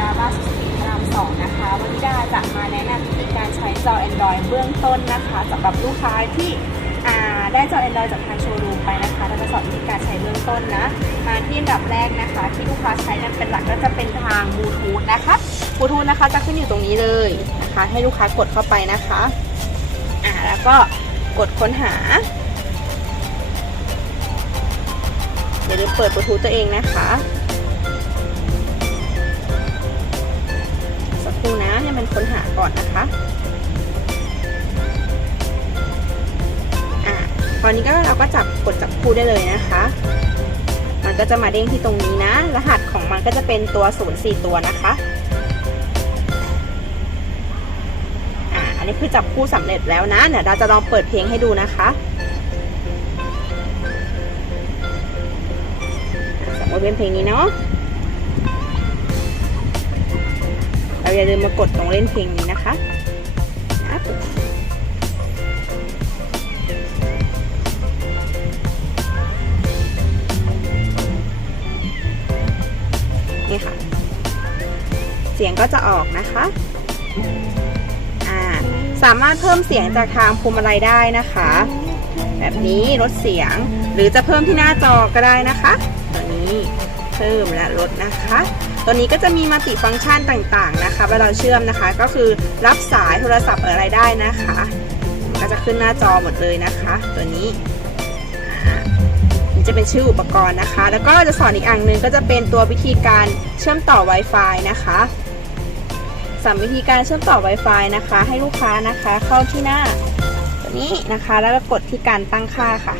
ดาราสุสีพระรามสนะคะ วันนี้ดาจะมาแนะนำวิธีการใช้จอ Android เบื้องต้นนะคะสำหรับลูกค้าที่ได้จอ Android จากทางโชว์รูมไปนะคะเราจะสอนวิธีการใช้เบื้องต้นนะ มาที่อันดับแรกนะคะ ที่ลูกค้าใช้กันเป็นหลักก็จะเป็นทางบลูทูธนะคะบลูทูธนะคะจะขึ้นอยู่ตรงนี้เลยนะคะ ให้ลูกค้ากดเข้าไปนะคะอ่าแล้วก็กดค้นหาอย่าลืมเปิดบลูทูธตัวเองนะคะ ค้นหาก่อนนะคะอะตอนนี้ก็เราก็จับกดจับคู่ได้เลยนะคะ มันก็จะมาเด้งที่ตรงนี้นะ รหัสของมันก็จะเป็นตัว0 4ตัวนะคะอะอันนี้คือจับคู่สำเร็จแล้วนะเดี๋ยวเราจะลองเปิดเพลงให้ดูนะคะอะสมมติเป็นเพลงนี้เนาะ เราอย่าลืมมากดตรงเล่นเพลงนี้นะคะนี่ค่ะ เสียงก็จะออกนะคะสามารถเพิ่มเสียงจากทางพวงมาลัยได้นะคะ แบบนี้ลดเสียงหรือจะเพิ่มที่หน้าจอก็ได้นะคะตัวนี้เพิ่มและลดนะคะ ตัวนี้ก็จะมีมัลติฟังก์ชันต่างๆนะคะเวลาเชื่อมนะคะ ก็คือรับสายโทรศัพท์อะไรได้นะคะมันก็จะขึ้นหน้าจอหมดเลยนะคะ ตัวนี้อ่านี่จะเป็นชื่ออุปกรณ์นะคะ แล้วก็จะสอนอีกอันหนึ่งก็จะเป็นตัววิธีการเชื่อมต่อ Wi-Fi นะคะสามวิธีการเชื่อมต่อ Wi-Fi นะคะ ให้ลูกค้านะคะเข้าที่หน้าตัวนี้นะคะ แล้วก็กดที่การตั้งค่าค่ะ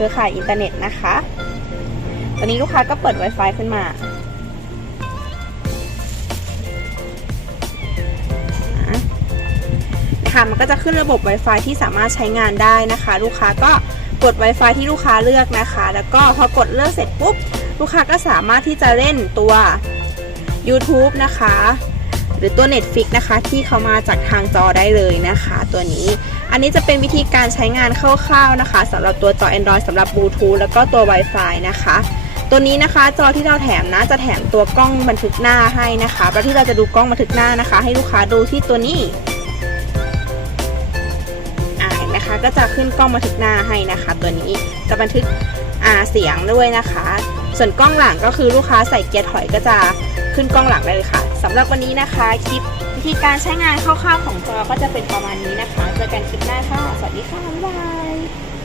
รือข่ายอินเทอร์เน็ตนะคะตอนนี้ลูกค้าก็เปิด Wi-Fi ขึ้นมาค่ะมันก็จะขึ้นระบบ Wi-Fi ที่สามารถใช้งานได้นะคะ ลูกค้าก็กด Wi-Fi ที่ลูกค้าเลือกนะคะ แล้วก็พอกดเลือกเสร็จปุ๊บ ลูกค้าก็สามารถที่จะเล่นตัว YouTube นะคะ หรือตัว Netflix นะคะ ที่เขามาจากทางจอได้เลยนะคะ ตัวนี้ อันนี้จะเป็นวิธีการใช้งานคร่าวๆนะคะสำหรับตัวจอ Android สำหรับบลูทูธแล้วก็ตัว Wi-Fi นะคะ ตัวนี้นะคะจอที่เราแถมนะจะแถมตัวกล้องบันทึกหน้าให้นะคะแล้วที่เราจะดูกล้องบันทึกหน้านะคะ ให้ลูกค้าดูที่ตัวนี้อ่าเห็นไหมคะก็จะขึ้นกล้องบันทึกหน้าให้นะคะ ตัวนี้จะบันทึกอาเสียงด้วยนะคะ ส่วนกล้องหลังก็คือลูกค้าใส่เกียร์ถอยก็จะขึ้นกล้องหลังได้เลยค่ะสำหรับวันนี้นะคะคลิป วิธีการใช้งานคร่าวๆของจอก็จะเป็นประมาณนี้นะคะ เจอกันคลิปหน้าค่ะ สวัสดีค่ะ บ๊ายบาย